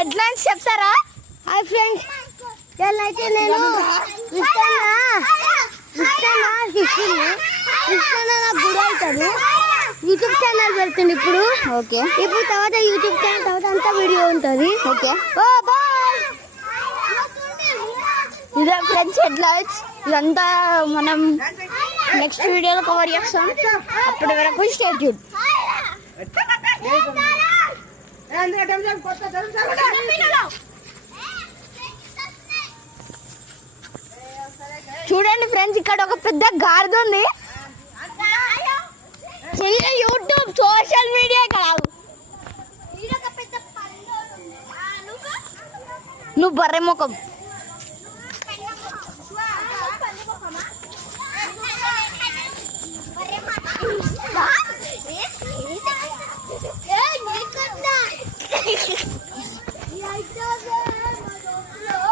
Headlines చెప్తారా? Hi friends, అయితే నేను నాకు గుడి అవుతుంది. యూట్యూబ్ ఛానల్ పెడుతుంది ఇప్పుడు. ఓకే, ఇప్పుడు తర్వాత యూట్యూబ్ ఛానల్ తర్వాత అంతా వీడియో ఉంటుంది. ఓకే, ఇదే ఫ్రెండ్స్ హెడ్లైన్స్. ఇదంతా మనం నెక్స్ట్ వీడియోలో కవర్ చేస్తాం. అప్పటి వరకు స్టే ట్యూన్. చూడండి ఫ్రెండ్స్, ఇక్కడ ఒక పెద్ద గాడిద ఉంది. యూట్యూబ్ సోషల్ మీడియా కాదు. నువ్వు బర్రె ముఖం.